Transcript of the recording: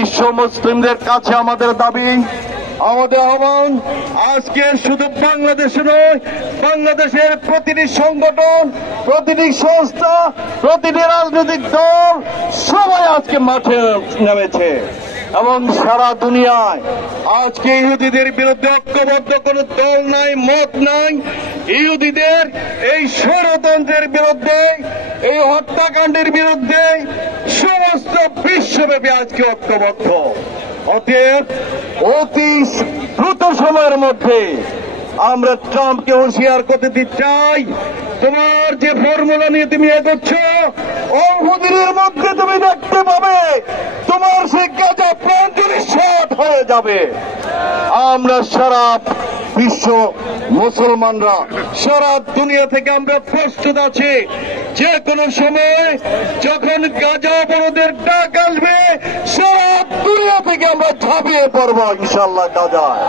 বিশ্ব মুসলিমদের কাছে আমাদের দাবি, আমাদের আহ্বান, আজকে শুধু বাংলাদেশে নয়, বাংলাদেশের প্রতিটি সংগঠন, প্রতিটি সংস্থা, প্রতিটি রাজনৈতিক দল সবাই আজকে মাঠে নেমেছে এবং সারা দুনিয়ায় আজকে ইহুদিদের বিরুদ্ধে ঐক্যবদ্ধ কোন দল নাই, মত নাই। ইহুদিদের এই ষড়যন্ত্রের বিরুদ্ধে, এই হত্যাকাণ্ডের বিরুদ্ধে সমস্ত বিশ্বব্যাপী আজকে ঐক্যবদ্ধ। অতএব অতি দ্রুত সময়ের মধ্যে আমরা ট্রাম্পকে হুঁশিয়ার করতে দিতে চাই, তোমার যে ফর্মুলা নিয়ে তুমি এগোচ্ছ, অল্প দিনের মধ্যে তুমি দেখতে পাবে তোমার সেই গাজা প্রাঞ্জলি শট হয়ে যাবে। আমরা সারা বিশ্ব মুসলমানরা, সারা দুনিয়া থেকে আমরা প্রস্তুত আছি, যে কোনো সময় যখন গাজা অবরোধের ডাক আসবে সারা দুনিয়া থেকে আমরা ঝাঁপিয়ে পড়বো ইনশাআল্লাহ গাজায়।